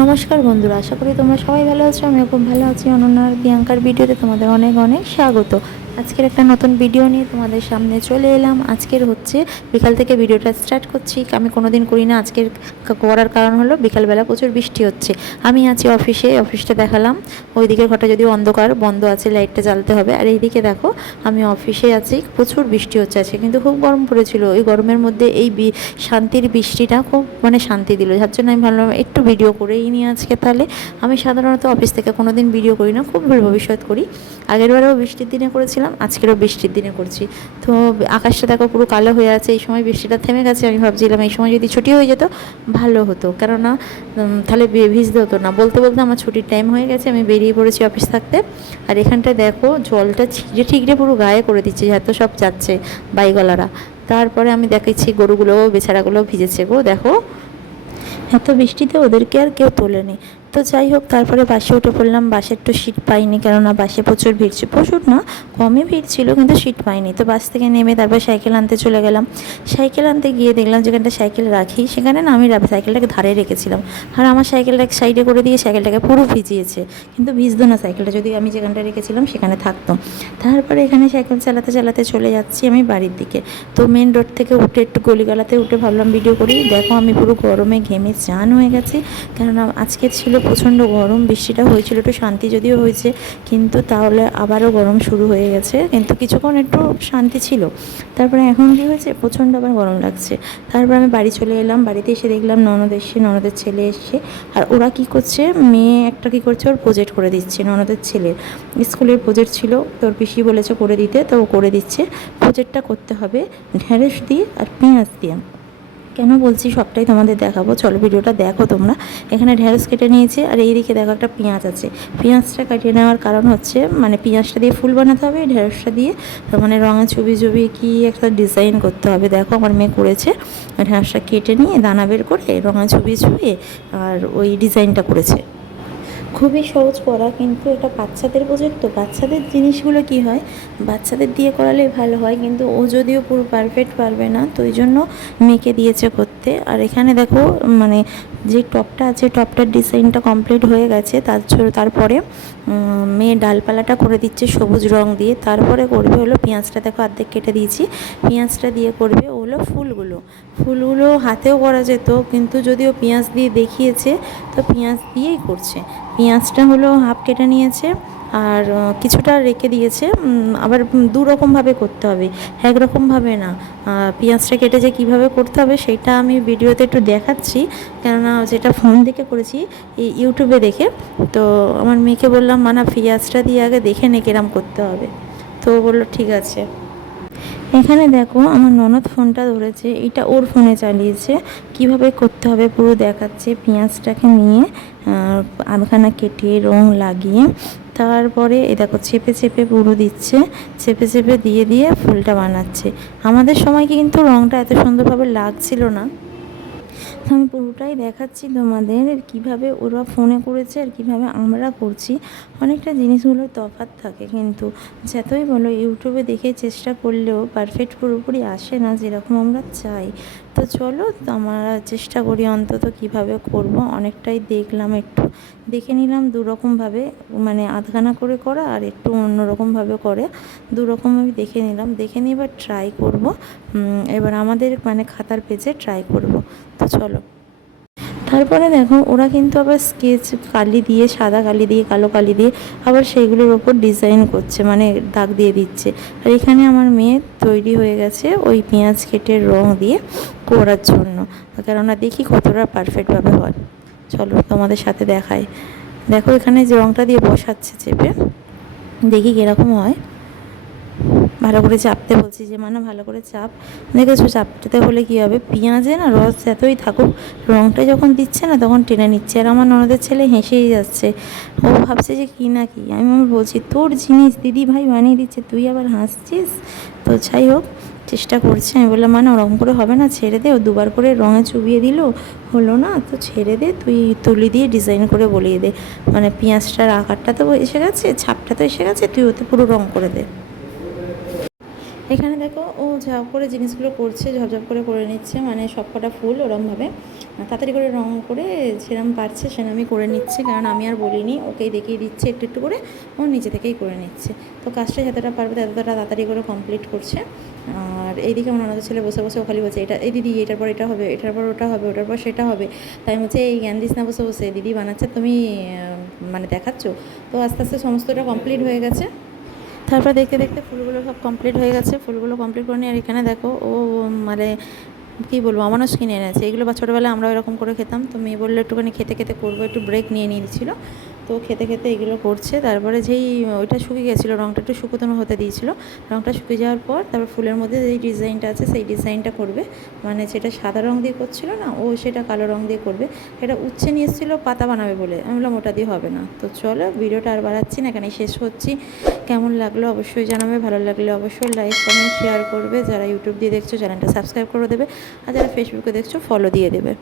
নমস্কার বন্ধুরা, আশা করি তোমরা সবাই ভালো আছো, আমিও খুব ভালো আছি। অনন্যার প্রিয়াঙ্কার ভিডিওতে তোমাদের অনেক অনেক স্বাগত। আজকের একটা নতুন ভিডিও নিয়ে তোমাদের সামনে চলে এলাম। আজকের হচ্ছে বিকাল থেকে ভিডিওটা স্টার্ট করছি। আমি কোনো দিন করি না, আজকের করার কারণ হলো বিকালবেলা প্রচুর বৃষ্টি হচ্ছে। আমি আছি অফিসে, অফিসটা দেখালাম। ওই দিকের ঘরটা যদিও অন্ধকার, বন্ধ আছে, লাইটটা জ্বালতে হবে। আর এইদিকে দেখো, আমি অফিসে আছি, প্রচুর বৃষ্টি হচ্ছে আছে কিন্তু খুব গরম পড়েছিল। ওই গরমের মধ্যে এই শান্তির বৃষ্টিটা খুব মানে শান্তি দিল। যার জন্য আমি ভাবলাম একটু ভিডিও করেই নিই আজকে তাহলে। আমি সাধারণত অফিস থেকে কোনো দিন ভিডিও করি না, খুব ভবিষ্যৎ করি। আগের বারেও বৃষ্টির দিনে করেছিলাম। আজকেরও বৃষ্টির দিনে করছি। তো আকাশটা দেখো পুরো কালো হয়ে আছে, এই সময় বৃষ্টিটা থেমে গেছে, আমি ভাবছিলাম এই সময় যদি ছুটি হয়ে যেত, ভালো হতো। কেননা তাহলে ভিজতে হতো না। বলতে বলতে আমার ছুটির টাইম হয়ে গেছে, আমি বেরিয়ে পড়েছি অফিস থাকতে। আর এখানটায় দেখো, জলটা ছিঁড়ে ঠিকড়ে পুরো গায়ে করে দিচ্ছে, এত সব যাচ্ছে বাইগলারা। তারপরে আমি দেখেছি গরুগুলো, বেচারাগুলো ভিজেছে গো, দেখো। এত বৃষ্টিতে ওদেরকে আর কেউ তোলেনি। তো যাই হোক, তারপরে বাসে উঠে পড়লাম। বাসে একটু সিট পাইনি কেননা বাসে প্রচুর ভিড় ছিল। প্রচুর না, কমই ভিড় ছিল, কিন্তু সিট পাইনি। তো বাস থেকে নেমে তারপর সাইকেল আনতে চলে গেলাম। সাইকেল আনতে গিয়ে দেখলাম যেখানটা সাইকেল রাখি, সেখানে না আমি সাইকেলটাকে ধারে রেখেছিলাম। আর আমার সাইকেলটাকে সাইডে করে দিয়ে সাইকেলটাকে পুরো ভিজিয়েছে। কিন্তু ভিজতো না সাইকেলটা, যদি আমি যেখানটা রেখেছিলাম সেখানে থাকতো। তারপরে এখানে সাইকেল চালাতে চালাতে চলে যাচ্ছি আমি বাড়ির দিকে। তো মেন রোড থেকে উঠে একটু গলিগালাতে উঠে ভাবলাম ভিডিও করি। দেখো আমি পুরো গরমে ঘেমে চান হয়ে গেছি। কেননা আজকে ছিল প্রচণ্ড গরম, বৃষ্টিটা হয়েছিল, একটু শান্তি যদিও হয়েছে, কিন্তু তাহলে আবারও গরম শুরু হয়ে গেছে। কিন্তু কিছুক্ষণ একটু শান্তি ছিল। তারপরে এখন কী হয়েছে? প্রচণ্ড আবার গরম লাগছে। তারপর আমি বাড়ি চলে এলাম। বাড়িতে এসে দেখলাম ননদ এসে ননদের ছেলে এসছে। আর ওরা কি করছে? মেয়ে একটা কি করছে? ওর প্রজেক্ট করে দিচ্ছে, ননদের ছেলে। স্কুলের প্রজেক্ট ছিল। তোর পিসি বলেছে করে দিতে, তো ও করে দিচ্ছে। প্রজেক্টটা করতে হবে ঢ্যাঁড়স দিয়ে আর পেঁয়াজ দিয়ে। কেন বলছি সবটাই তোমাদের দেখাবো। চলো ভিডিওটা দেখো তোমরা। এখানে ঢেঁড়স কেটে নিয়েছি আর এইদিকে দেখো একটা পেঁয়াজ আছে। পেঁয়াজটা কাটিয়ে নেওয়ার কারণ হচ্ছে মানে পেঁয়াজটা দিয়ে ফুল বানাতে হবে, ঢেঁড়সটা দিয়ে মানে রঙে ছবি ছবি কি একটা ডিজাইন করতে হবে। দেখো আমার মেয়ে করেছে, ঢেঁড়সটা কেটে নিয়ে দানা বের করে রঙে ছবি ছবি আর ওই ডিজাইনটা করেছে। খুবই সহজ পড়া, কিন্তু এটা বাচ্চাদের প্রজেক্ট তো, বাচ্চাদের জিনিসগুলো কি হয়? বাচ্চাদের দিয়ে করালে ভালো হয়, কিন্তু ও যদিও পুরো পারফেক্ট পারবে না, তো ওই জন্য মেয়েকে দিয়েছে করতে। আর এখানে দেখো মানে যে টপটা আছে, টপটার ডিজাইনটা কমপ্লিট হয়ে গেছে, তার তারপরে মেয়ে ডালপালাটা করে দিচ্ছে সবুজ রং দিয়ে, তারপরে করবে হলো পেঁয়াজটা, দেখো অর্ধেক কেটে দিয়েছি, পেঁয়াজটা দিয়ে করবে ওগুলো ফুলগুলো। ফুলগুলো হাতেও করা যেত, কিন্তু যদিও পেঁয়াজ দিয়ে দেখিয়েছে, তো পেঁয়াজ দিয়েই করছে। পেঁয়াজটা হলো হাফ কেটে নিয়েছে আর কিছুটা রেখে দিয়েছে। আবার দু রকমভাবে করতে হবে। একরকমভাবে না। পেঁয়াজটা কেটে যে কীভাবে করতে হবে সেটা আমি ভিডিওতে একটু দেখাচ্ছি। কেননা যেটা ফোন দেখে করেছি ইউটিউবে দেখে। তো আমার মেয়েকে বললাম মানা পেঁয়াজটা দিয়ে আগে দেখে নে কিরম করতে হবে। তো বলল, ঠিক আছে। এখানে দেখো, আমার ননদ ফোনটা ধরেছে। এটা ওর ফোনে চালিয়েছে। কীভাবে করতে হবে পুরো দেখাচ্ছে পেঁয়াজটাকে নিয়ে। আধখানা কেটে রং লাগিয়ে তারপরে এ দেখো চেপে চেপে পুরো দিচ্ছে, চেপে চেপে দিয়ে দিয়ে ফুলটা বানাচ্ছে। আমাদের সময় কিন্তু রংটা এত সুন্দরভাবে লাগছিল না? আমি পুরোটাই দেখাচ্ছি তোমাদের কীভাবে ওরা ফোনে করেছে আর কীভাবে আমরা করছি। অনেকটা জিনিসগুলোর তফাৎ থাকে কিন্তু যতই বলো, ইউটিউবে দেখে চেষ্টা করলেও পারফেক্ট পুরোপুরি আসে না যেরকম আমরা চাই। তো চলো আমরা চেষ্টা করি অন্তত কীভাবে করব। অনেকটাই দেখলাম একটু, দেখে নিলাম দুরকমভাবে মানে আধখানা করে করা আর একটু অন্যরকমভাবে করে। দু রকম আমি দেখে নিলাম, দেখে নিয়ে এবার ট্রাই করব। এবার আমাদের মানে খাতার পেজে ট্রাই করব। তো চলো। তারপরে দেখো, ওরা কিন্তু আবার স্কেচ কালি দিয়ে, সাদা কালি দিয়ে, কালো কালি দিয়ে আবার সেইগুলোর ওপর ডিজাইন করছে মানে দাগ দিয়ে দিচ্ছে। আর এখানে আমার মেয়ে তৈরি হয়ে গেছে ওই পেঁয়াজ কেটে রং দিয়ে করার জন্য। কেননা দেখি কতটা পারফেক্টভাবে হয়। চলো তোমাদের সাথে দেখায় দেখো এখানে যে রংটা দিয়ে বসাচ্ছে চেপে, দেখি কীরকম হয়। ভালো করে চাপতে বলছি যে মানে ভালো করে চাপ। দেখেছ, চাপতে হলে কী হবে? পেঁয়াজে না রস এতই থাকুক রঙটা যখন দিচ্ছে না, তখন টেনে নিচ্ছে। আর আমার ননদের ছেলে হেসেই যাচ্ছে। ও ভাবছে যে, কী না কি? আমি আমার বলছি, তোর জিনিস দিদি ভাই বানিয়ে দিচ্ছে, তুই আবার হাসছিস? তো যাই হোক, চেষ্টা করছে। আমি বললাম মানে ওরকম করে হবে না, ছেড়ে দে। ও দুবার করে রঙে চুবিয়ে দিল। হলো না, তো ছেড়ে দে, তুই তুলি দিয়ে ডিজাইন করে বলিয়ে দে। মানে পেঁয়াজটার আকারটা তো এসে গেছে, ছাপটা তো এসে গেছে, তুই ওতে পুরো রঙ করে দে। এখানে দেখো, ও ঝাপ করে জিনিসগুলো করছে ঝপঝপ করে করে নিচ্ছে মানে সব কটা ফুল ওরমভাবে। তাড়াতাড়ি করে রং করে সেরম পারছে সেরমই করে নিচ্ছে, কারণ আমি আর বলিনি, ওকেই দেখিয়ে দিচ্ছে একটু একটু করে, ও নিজে থেকেই করে নিচ্ছে। তো কাজটা যতটা পারবে ততটা তাড়াতাড়ি করে কমপ্লিট করছে। আর এইদিকে আমার ননদের ছেলে বসে বসে ও খালি বলছে, এটা এই দিদি, এটার পর এটা হবে, এটার পর ওটা হবে, ওটার পর সেটা হবে। তাই বলছি, এই জ্ঞান দিস না, বসে বসে, দিদি বানাচ্ছে, তুমি মানে দেখাচ্ছ। তো আস্তে আস্তে সমস্তটা কমপ্লিট হয়ে গেছে। তারপর দেখতে দেখতে ফুলগুলো সব কমপ্লিট হয়ে গেছে। ফুলগুলো কমপ্লিট করে নিয়ে, আর এখানে দেখো, ও মানে কী বলব আমারও কিনে এনেছে। এগুলো বা ছোটোবেলায় আমরা এরকম করে খেতাম। তো মেয়ে বলল, একটুখানি খেতে খেতে করব, একটু ব্রেক নিয়ে নিয়েছিল। তো খেতে খেতে এগুলো করছে। তারপরে যেই ওইটা শুকিয়ে গেছিল রঙটা একটু শুকোতনো হতে দিয়েছিল। রঙটা শুকিয়ে যাওয়ার পর তারপর ফুলের মধ্যে যেই ডিজাইনটা আছে, সেই ডিজাইনটা করবে। মানে সেটা সাদা রঙ দিয়ে করছিল না, ও সেটা কালো রঙ দিয়ে করবে। এটা উচ্ছে নিয়ে এসেছিল, পাতা বানাবে বলে। আমি বললাম, ওটা দিয়ে হবে না। তো চলো, ভিডিওটা আর বাড়াচ্ছি না এখানে শেষ করছি কেমন লাগল অবশ্যই জানাবে, ভালো লাগলে অবশ্যই লাইক, কমেন্ট, শেয়ার করবে। যারা ইউটিউব দিয়ে দেখছ, চ্যানেলটা সাবস্ক্রাইব করে দেবে। আর যারা ফেসবুকে দেখছ ফলো দিয়ে দেবে।